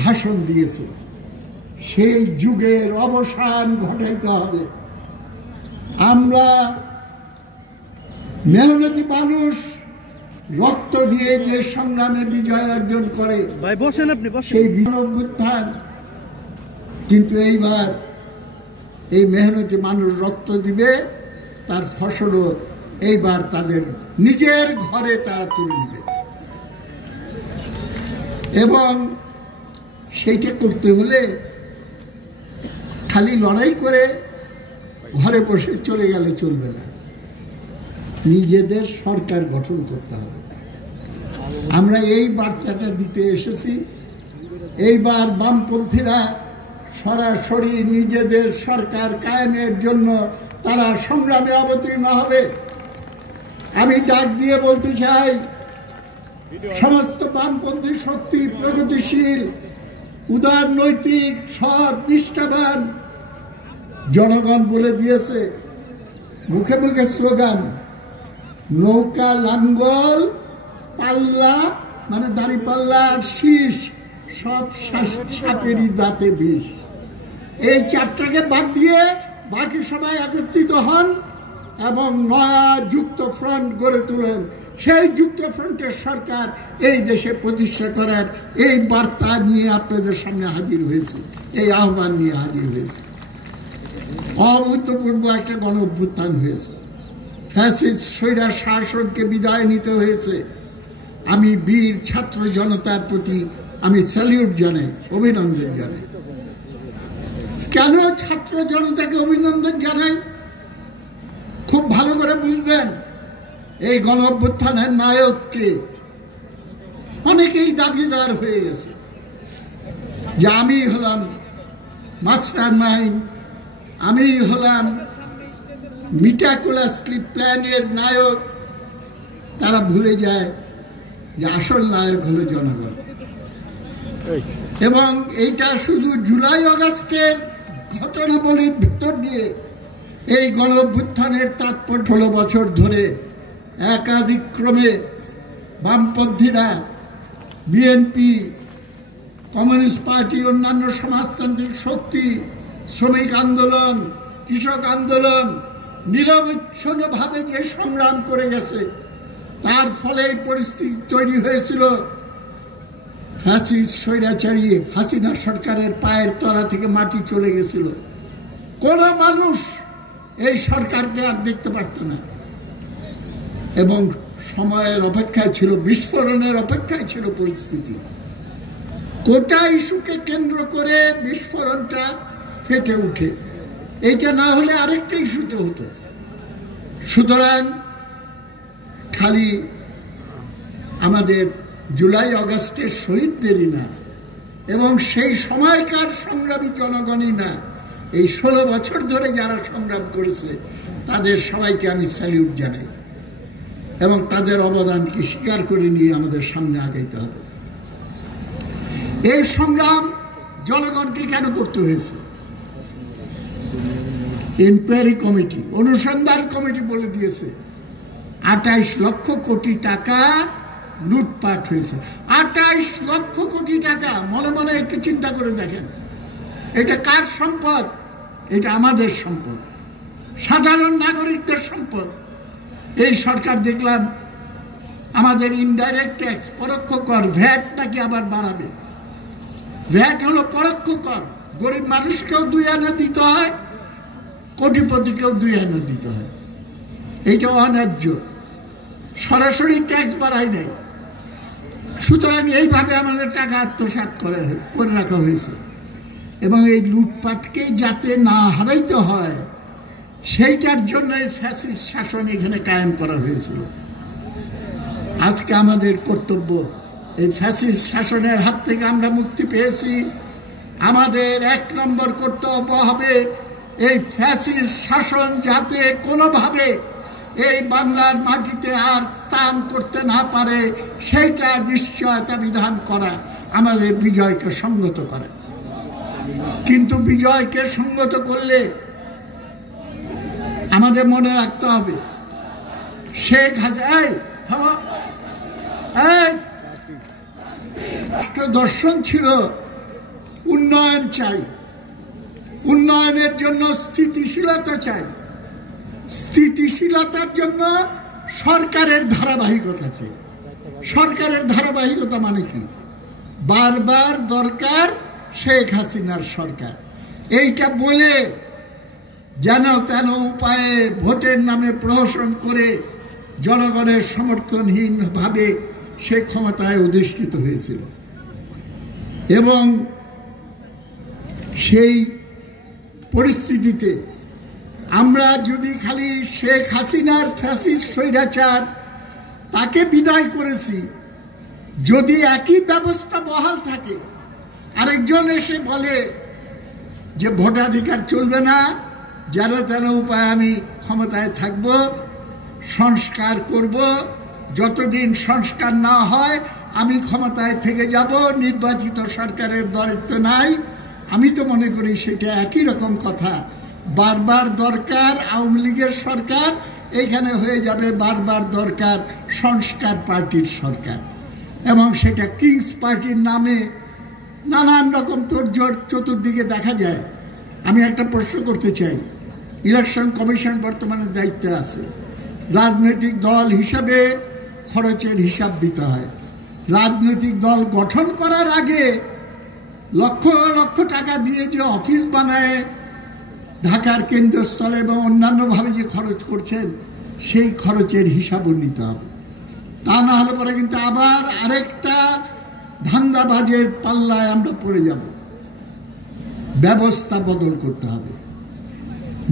ভাষণ দিয়েছে, সেই যুগের অবসান ঘটাইতে হবে। আমরা মেহনতি মানুষ রক্ত দিয়ে যে সংগ্রামে বিজয় অর্জন করে সেই অভ্যুত্থান, কিন্তু এইবার এই মেহনতি মানুষ রক্ত দিবে, তার ফসলও এইবার তাদের নিজের ঘরে তারা তুলে নেবে। এবং সেইটা করতে হলে খালি লড়াই করে ঘরে বসে চলে গেলে চলবে না, নিজেদের সরকার গঠন করতে হবে। আমরা এই বার্তাটা দিতে এসেছি। এইবার বামপন্থীরা সরাসরি নিজেদের সরকার কায়েমের জন্য তারা সংগ্রামে অবতীর্ণ হবে। আমি ডাক দিয়ে বলতে চাই, সমস্ত বামপন্থী শক্তি, প্রগতিশীল, উদার নৈতিক, সৎ, নিষ্ঠাবান জনগণ বলে দিয়েছে, মুখে মুখে স্লোগান, নৌকা লাঙ্গল পাল্লা মানে দাড়ি পাল্লা আর শীষ, সব সাপেরই দাঁতে বিষ। এই চারটাকে বাদ দিয়ে বাকি সবাই একত্রিত হন এবং নয়া যুক্ত ফ্রন্ট গড়ে তোলেন। সেই যুক্ত ফ্রন্টের সরকার এই দেশে প্রতিষ্ঠা করার এই বার্তা নিয়ে আপনাদের সামনে হাজির হয়েছে, এই আহ্বান নিয়ে হাজির হয়েছে। অভূতপূর্ব একটা গণ অভ্যুত্থান হয়েছে, ফ্যাসিস্ট স্বৈরাচার শাসনকে বিদায় নিতে হয়েছে। আমি বীর ছাত্র জনতার প্রতি আমি স্যালিউট জানাই, অভিনন্দন জানাই। কেন ছাত্র জনতাকে অভিনন্দন জানাই? খুব ভালো করে বুঝবেন, এই গণ অভ্যুত্থানের নায়ককে অনেকেই দাবিদার হয়ে গেছে যে আমি হলাম মাস্টার মাইন্ড, আমি হলাম মিটাকুলাসলি প্ল্যানের নায়ক। তারা ভুলে যায় যে আসল নায়ক হলো জনগণ। এবং এইটা শুধু জুলাই আগস্টের ঘটনাবলীর ভিতর দিয়ে এই গণ অভ্যুত্থানের তাৎপর্য 16 বছর ধরে একাধিক ক্রমে বামপন্থীরা, বিএনপি, কমিউনিস্ট পার্টি, অন্যান্য সমাজতান্ত্রিক শক্তি, শ্রমিক আন্দোলন, কৃষক আন্দোলন নিরবচ্ছিন্নভাবে যে সংগ্রাম করে গেছে, তার ফলে এই পরিস্থিতি তৈরি হয়েছিল। ফ্যাসিস্ট স্বৈরাচারী হাসিনা সরকারের পায়ের তলা থেকে মাটি চলে গেছিল। কোন মানুষ এই সরকারকে আর দেখতে পারত না এবং সময়ের অপেক্ষায় ছিল, বিস্ফোরণের অপেক্ষায় ছিল পরিস্থিতি। কোটা ইস্যুকে কেন্দ্র করে বিস্ফোরণটা ফেটে উঠে, এইটা না হলে আরেকটা ইস্যুতে হতো। সুতরাং খালি আমাদের জুলাই আগস্টের শহীদদেরই না এবং সেই সময়কার সংগ্রামী জনগণই না, এই 16 বছর ধরে যারা সংগ্রাম করেছে তাদের সবাইকে আমি স্যালিউট জানাই এবং তাদের অবদানকে স্বীকার করে নিয়ে আমাদের সামনে আগাইতে হবে। এই সংগ্রাম জনগণকে কেন করতে হয়েছে? ইনকোয়ারি কমিটি, অনুসন্ধান কমিটি বলে দিয়েছে 28 লক্ষ কোটি টাকা লুটপাট হয়েছে। 28 লক্ষ কোটি টাকা, মনে মনে একটু চিন্তা করে দেখেন, এটা কার সম্পদ? এটা আমাদের সম্পদ, সাধারণ নাগরিকদের সম্পদ। এই সরকার দেখলাম আমাদের ইনডাইরেক্ট ট্যাক্স, পরোক্ষ কর, ভ্যাট নাকি আবার বাড়াবে। ভ্যাট হলো পরোক্ষ কর, গরিব মানুষকেও 2 আনা দিতে হয়, কোটিপতিকেও 2 আনা দিতে হয়। এইটা অন্যায্য, সরাসরি ট্যাক্স বাড়ায় নাই। সুতরাং এইভাবে আমাদের টাকা আত্মসাৎ করে রাখা হয়েছে এবং এই লুটপাটকে যাতে না হারাইতে হয় সেইটার জন্য এই ফ্যাসিস্ট শাসন এখানে কায়েম করা হয়েছিল। আজকে আমাদের কর্তব্য, এই ফ্যাসিস্ট শাসনের হাত থেকে আমরা মুক্তি পেয়েছি, আমাদের 1 নম্বর কর্তব্য হবে এই ফ্যাসিস্ট শাসন যাতে কোনোভাবে এই বাংলার মাটিতে আর স্থান করতে না পারে সেইটা নিশ্চয়তা বিধান করা, আমাদের বিজয়কে সংগত করা। কিন্তু বিজয়কে সংগত করলে আমাদের মনে রাখতে হবে, শেখ হাসিনা রাষ্ট্র দর্শন ছিল উন্নয়ন চাই, উন্নয়নের জন্য স্থিতিশীলতা চাই, স্থিতিশীলতার জন্য সরকারের ধারাবাহিকতা চাই। সরকারের ধারাবাহিকতা মানে কি? বারবার দরকার শেখ হাসিনার সরকার, এইটা বলে যেন তেন উপায়ে ভোটের নামে প্রহসন করে জনগণের সমর্থনহীনভাবে সে ক্ষমতায় অধিষ্ঠিত হয়েছিল। এবং সেই পরিস্থিতিতে আমরা যদি খালি শেখ হাসিনার ফ্যাসিস্ট স্বৈরাচার তাকে বিদায় করেছি, যদি একই ব্যবস্থা বহাল থাকে, আরেকজন এসে বলে যে ভোটাধিকার চলবে না, যেন তেন উপায় আমি ক্ষমতায় থাকব, সংস্কার করব, যতদিন সংস্কার না হয় আমি ক্ষমতায় থেকে যাব, নির্বাচিত সরকারের দায়িত্ব নাই, আমি তো মনে করি সেটা একই রকম কথা। বারবার দরকার আওয়ামী লীগের সরকার, এইখানে হয়ে যাবে বারবার দরকার সংস্কার পার্টির সরকার, এবং সেটা কিংস পার্টির নামে নানান রকম তোড়জোড় চতুর্দিকে দেখা যায়। আমি একটা প্রশ্ন করতে চাই, ইলেকশন কমিশন বর্তমানে দায়িত্বে আছে, রাজনৈতিক দল হিসাবে খরচের হিসাব দিতে হয়। রাজনৈতিক দল গঠন করার আগে লক্ষ লক্ষ টাকা দিয়ে যে অফিস বানায় ঢাকার কেন্দ্রস্থলে এবং অন্যান্যভাবে যে খরচ করছেন, সেই খরচের হিসাবও নিতে হবে। তা না হলে পরে কিন্তু আবার আরেকটা ধান্দাবাজের পাল্লায় আমরা পড়ে যাব। ব্যবস্থা বদল করতে হবে।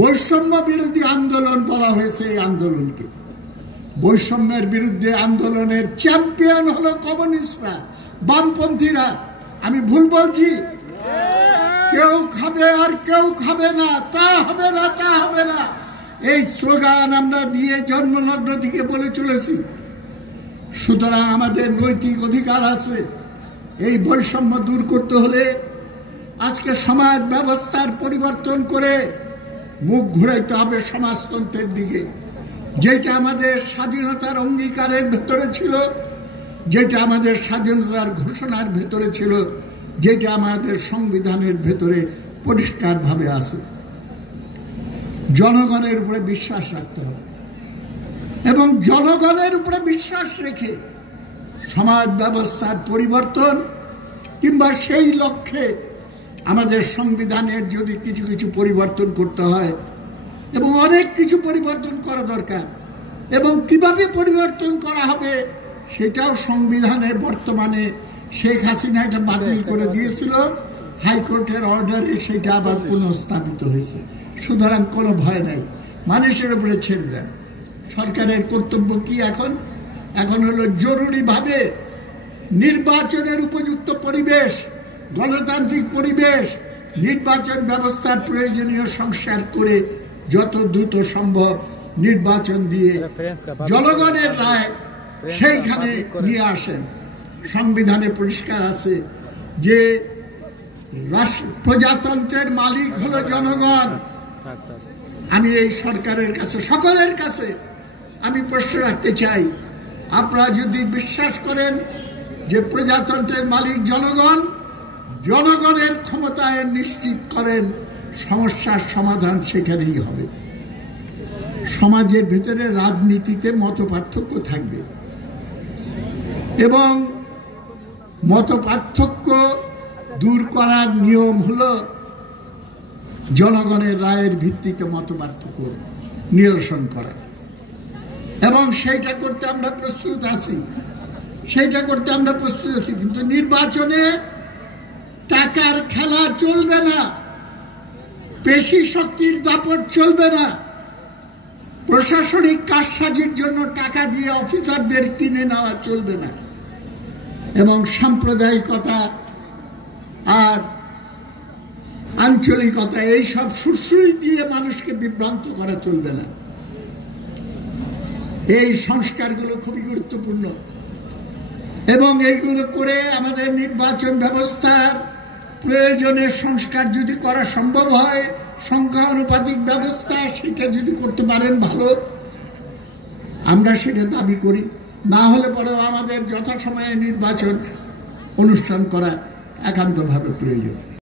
বৈষম্য বিরোধী আন্দোলন বলা হয়েছে এই আন্দোলনকে। বৈষম্যের বিরুদ্ধে আন্দোলনের চ্যাম্পিয়ন হলো কমিউনিস্টরা, বামপন্থীরা। আমি ভুল বলছি? কেউ খাবে আর কেউ খাবে না, তা হবে না, তা হবে না, এই স্লোগান আমরা দিয়ে জন্মলগ্ন থেকে বলে চলেছি। সুতরাং আমাদের নৈতিক অধিকার আছে। এই বৈষম্য দূর করতে হলে আজকে সমাজ ব্যবস্থার পরিবর্তন করে মুখ ঘুরাইতে হবে সমাজতন্ত্রের দিকে, যেটা আমাদের স্বাধীনতার অঙ্গীকারের ভেতরে ছিল, যেটা আমাদের স্বাধীনতার ঘোষণার ভেতরে ছিল, যেটা আমাদের সংবিধানের ভেতরে পরিষ্কারভাবে আছে। জনগণের উপরে বিশ্বাস রাখতে হবে এবং জনগণের উপরে বিশ্বাস রেখে সমাজ ব্যবস্থার পরিবর্তন কিংবা সেই লক্ষ্যে আমাদের সংবিধানের যদি কিছু কিছু পরিবর্তন করতে হয়, এবং অনেক কিছু পরিবর্তন করা দরকার, এবং কিভাবে পরিবর্তন করা হবে সেটাও সংবিধানে বর্তমানে শেখ হাসিনা এটা বাতিল করে দিয়েছিল, হাইকোর্টের অর্ডারে সেটা আবার পুনঃস্থাপিত হয়েছে। সুতরাং কোনো ভয় নাই, মানুষের উপরে ছেড়ে দেন। সরকারের কর্তব্য কি এখন? এখন হলো জরুরিভাবে নির্বাচনের উপযুক্ত পরিবেশ, গণতান্ত্রিক পরিবেশ, নির্বাচন ব্যবস্থার প্রয়োজনীয় সংস্কার করে যত দ্রুত সম্ভব নির্বাচন দিয়ে জনগণের রায় সেইখানে নিয়ে আসেন। সংবিধানে পরিষ্কার আছে যে প্রজাতন্ত্রের মালিক হলো জনগণ। আমি এই সরকারের কাছে, সকলের কাছে আমি প্রশ্ন রাখতে চাই, আপনারা যদি বিশ্বাস করেন যে প্রজাতন্ত্রের মালিক জনগণ, জনগণের ক্ষমতায়ন নিশ্চিত করেন, সমস্যার সমাধান সেখানেই হবে। সমাজের ভেতরে রাজনীতিতে মতপার্থক্য থাকবে এবং মতপার্থক্য দূর করার নিয়ম হলো জনগণের রায়ের ভিত্তিতে মতপার্থক্য নিরসন করা, এবং সেইটা করতে আমরা প্রস্তুত আছি, সেইটা করতে আমরা প্রস্তুত আছি। কিন্তু নির্বাচনে টাকার খেলা চলবে না, পেশি শক্তির দাপট চলবে না, প্রশাসনিক কারসাজির জন্য টাকা দিয়ে অফিসারদের কিনে নেওয়া চলবে না, এবং সাম্প্রদায়িকতা আর আঞ্চলিকতা এইসব সুরসুরি দিয়ে মানুষকে বিভ্রান্ত করা চলবে না। এই সংস্কারগুলো খুবই গুরুত্বপূর্ণ, এবং এইগুলো করে আমাদের নির্বাচন ব্যবস্থার প্রয়োজনের সংস্কার যদি করা সম্ভব হয়, সংখ্যা অনুপাতিক ব্যবস্থা, সেটা যদি করতে পারেন ভালো, আমরা সেটা দাবি করি। না হলে পরেও আমাদের যথাসময়ে নির্বাচন অনুষ্ঠান করা একান্তভাবে প্রয়োজন।